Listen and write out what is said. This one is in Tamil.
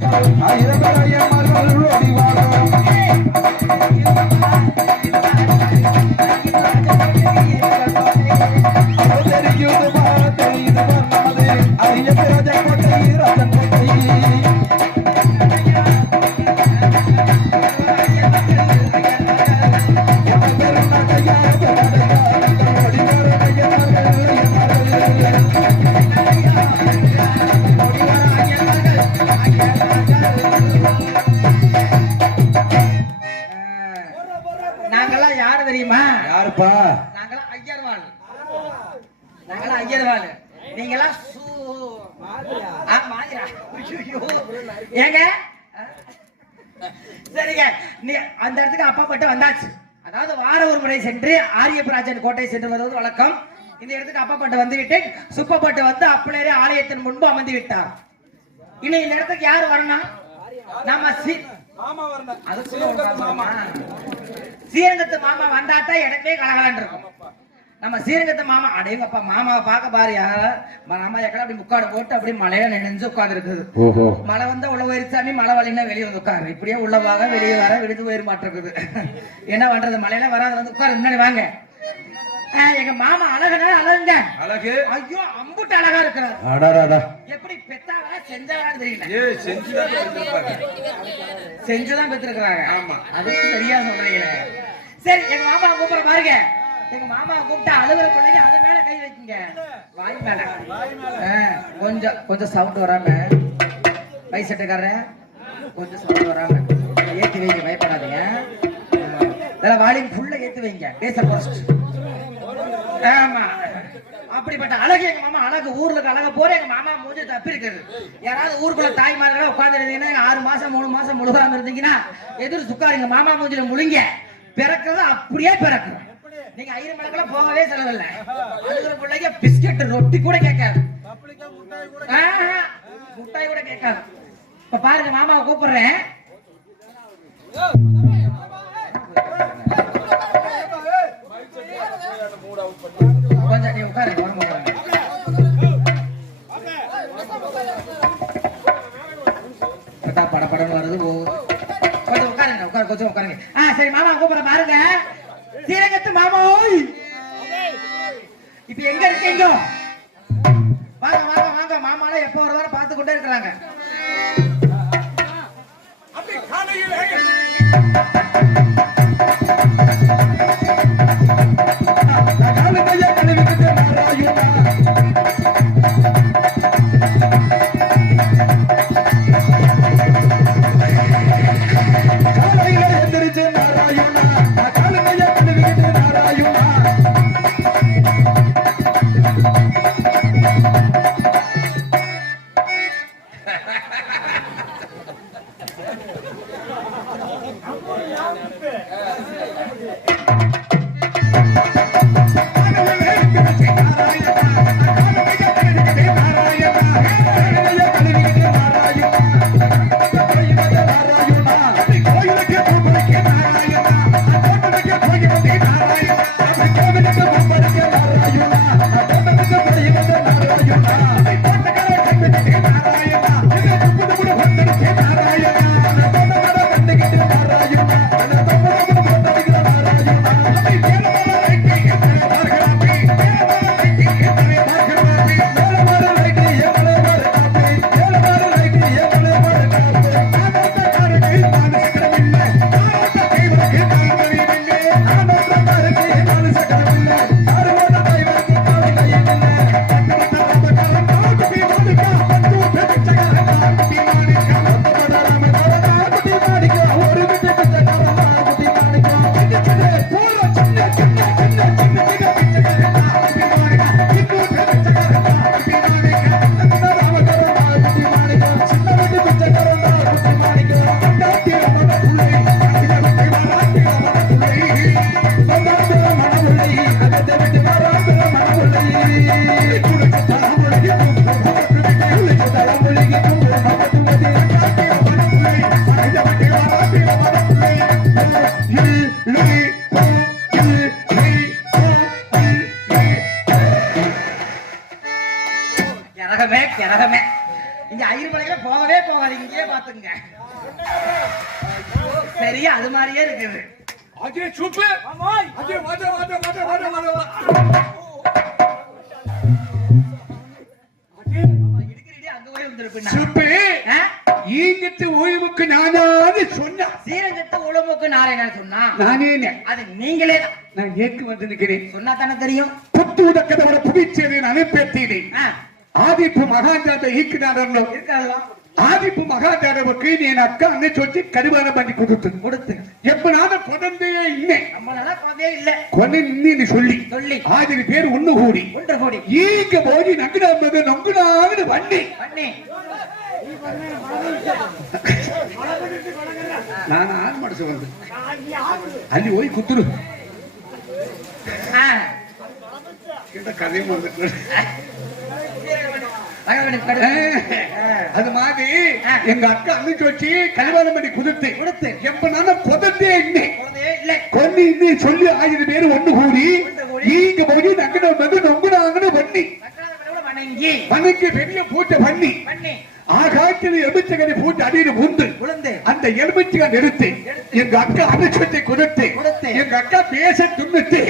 நாங்கெல்லாம் யாருப்பா? நாங்கெல்லாம் ஐயர்வாள். நீங்கெல்லாம் சூ ஆ, மாதிரா. ஐயையோ. ஏங்க? சரிங்க. நீ அந்த இடத்துக்கு அப்பா பட்டு வந்தாச்சு. அதாவது வார ஒரு முறை சென்று ஆரியப்பராஜன் கோட்டை சென்று வருவது வழக்கம். இந்த இடத்துக்கு அப்பா பட்டு வந்து விட்டு சுப்பப்பட்டு வந்து அப்பளேரே ஆலயத்தின் முன்பு அமர்ந்து விட்டார். இனி இந்த இடத்துக்கு யார் வரணும்? நம்ம அதுக்குள்ள ஸ்ரீரங்கத்து மாமா வந்தாட்டா இடமே கலகலன்னு இருக்கும். நம்ம ஸ்ரீரங்கத்து மாமா அடேங்கப்பா மாமாவை பார்க்க பாரியா மாமா எக்கட அப்படி முக்காடு போட்டு அப்படி மலையில நினைஞ்சு உட்கார்ந்து இருக்குது மழை வந்தா உள்ள போயிருச்சாமி மழை வலினா வெளியே வந்து உட்காரு. இப்படியே உள்ள வாங்க வெளியே வர விடுத்து போயிரு மாட்டிருக்குது. என்ன பண்றது? மலையில வராது வந்து உட்காரு முன்னாடி வாங்க. எங்க மாமா அழகுனா அழகுங்க. அழகு. ஐயோ அம்புட்டு அழகா இருக்கிறார். எப்படி செஞ்சுதான் பெற்றிருக்கிறாங்க. ஆமா. அதுவும் சரியா சொல்றீங்களே சரி எங்க மாமா கூப்பிட பாருங்க. எங்க மாமா கூப்பிட்டா அழுகுற பிள்ளைங்க அது மேல கை வைக்குங்க. வாய் மேல. கொஞ்சம் கொஞ்சம் சவுண்ட் வராம. வயசட்டுக்காரன் கொஞ்சம் சவுண்ட் வராம ஏத்தி வைங்க பயப்படாதீங்க. இதெல்லாம் வாலியம் ஃபுல்லா ஏத்தி வைங்க. பேச போஸ்ட் ஆமா. அப்படிப்பட்ட அழகு எங்க மாமா அழகு ஊர்ல இருக்க அழக போற எங்க மாமா மூஞ்சி தப்பி இருக்குது. யாராவது ஊருக்குள்ள தாய்மார்களா உட்கார்ந்து இருந்தீங்கன்னா ஆறு மாசம் மூணு மாசம் முழுகாம இருந்தீங்கன்னா எதிர் சுக்காருங்க மாமா மூஞ்சில முழுங்க. பிறக்கிறது அப்படியே பிறக்கும் நீங்க ஐயர் மலக்கெல்லாம் போகவே செலவில்ல அழுகிற பிள்ளைங்க பிஸ்கட் ரொட்டி கூட கேட்காது. முட்டாய் கூட கேட்காது. இப்ப பாருங்க மாமாவை கூப்பிடுறேன். வருது போகுது கொஞ்சம் உட்காருங்க உட்காரு கொஞ்சம் உட்காருங்க. ஆ சரி மாமா கூப்பிட பாருங்க. சீரகத்து மாமா ஓய் இப்ப எங்க இருக்கீங்க? வாங்க வாங்க வாங்க. மாமாலாம் எப்போ வருவாரு பார்த்து கொண்டே இருக்கிறாங்க. நாராயணா கிரகமே கிரகமே இங்க ஐயர்மலையில போகவே போகாது இங்கேயே பாத்துங்க சரியா அது மாதிரியே இருக்குது அஜய் சூப்பு அஜய் வாடா வாடா வாடா வாடா வாடா ஈங்கிட்டு ஓய்வுக்கு நானாவது சொன்ன. சீரகத்து உழவுக்கு நாராயணன் சொன்னா? நானே அது நீங்களே தான். நான் ஏற்று வந்து நிற்கிறேன். சொன்னா தானே தெரியும். புத்து உதக்கதவர புவிச்சேரி அனுப்பேத்தீனே ஆ, ஆதிப்பு மகாஜாத ஈக்குனாரല്ലോ இருக்கலாம் ஆதிப்பு மகாதேவருக்கு நீ என் அக்கா வந்து சொல்லி கருவாரம் பண்ணி கொடுத்து கொடுத்து எப்பனாவது குழந்தையே இல்லை. நம்மளால இல்லை. குழந்தை நின்னு சொல்லி. சொல்லி. ஆயிரம் பேர் ஒண்ணு கூடி. ஒன்று கூடி. ஈக்க போய் நங்குடாமது நொங்குடாவது வண்டி வண்டி நான் ஆறு மனசு வந்து அள்ளி போய் குத்துரு. இந்த கதையும் வந்து அது மாதிரி எங்க அக்கா அன்னைக்கு வச்சு கல்யாணம் பண்ணி குதிர்த்து குதிர்த்து எப்பனால குதிர்த்தே இல்லை. கொண்டு இன்னும் சொல்லி ஆயிரம் பேர் ஒண்ணு கூடி நீங்க போய் நக்கிட வந்து நொங்குனாங்கன்னு பண்ணி. மண்ணுக்கு பெரிய பூஜை பண்ணி. ஆகாயத்தில் எலுமிச்சகனை பூண்டு அடியில் உண்டு. அந்த எலுமிச்சகன் எடுத்து எங்க அக்கா அனுசத்தை கொடுத்து எங்க அக்கா பேச துண்ணுட்டு